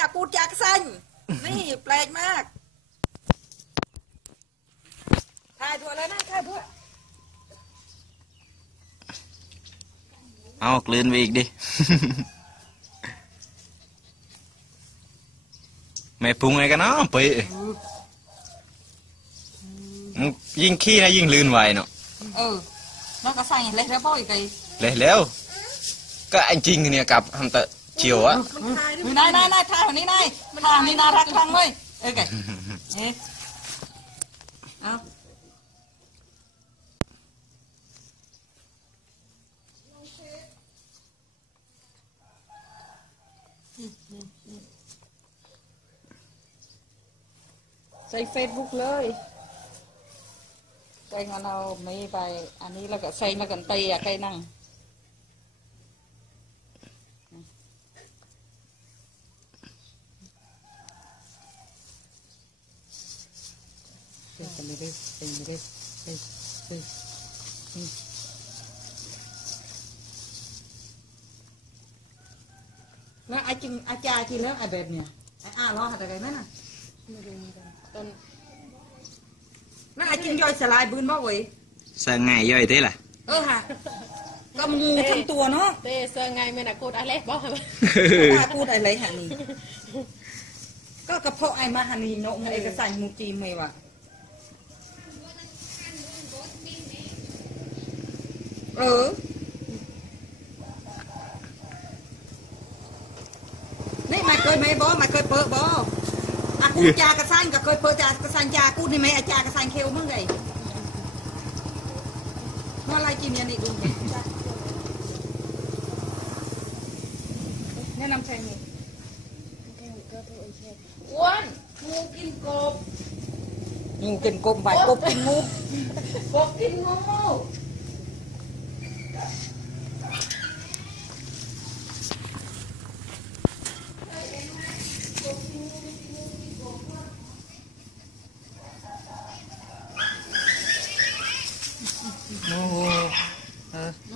อากูดจากสันนี่แปลกมากถ่ายทั่วแล้วนะถ่ายทั่วเอากลืนไปอีกดิไม่ปรุงอะไรกันเนาะไปมึงยิ่งขี้นะยิ่งลืนไวเนาะเออน้องก็ใส่เล็กแล้วบ่อยไกเลยแล้ว ก็อันจริงเนี่ยกับทำแต่ เจียวอะนายนายนายถ่ายคนนี้นายถ่ายนี่น่ารักจังเลยเออไงเอ๊ะเอาใส่เฟซบุ๊กเลยใส่เงานเอาไม่ไป อันนี้แล้วก็ใส่มากันตีอะใครนั่ง ไปเลยไปเลยไปไปแล้วไอ้จริงอาจารย์จริงแล้วไอ้แบบเนี้ยไอ้อาล้อหัดอะไรนั่นน่ะแล้วไอ้จริงย่อยสลายบืนบ่เว้ยใส่ง่ายย่อยเท่ล่ะ เออฮะก็งูทั้งตัวเนาะเตเซอร์ไงไม่น่ะกูดอะไรบอกให้มันป้าพูดอะไรฮะนี่ก็กระเพาะไอ้มาฮันนี่เนาะไอ้กระสันมูจีไม่วะ เออนี่มาเคยไหมบอมาเคยเปิดบออากูจากระสันก็เคยเปิดจากระสันจากูนี่ไหมอาจากระสันเคียวมึงไงว่าอะไรกินยันนี่ดูแนะนำใช่ไหมอ้วนงูกินกบงูกินกบใบกบกินงูกบกินงู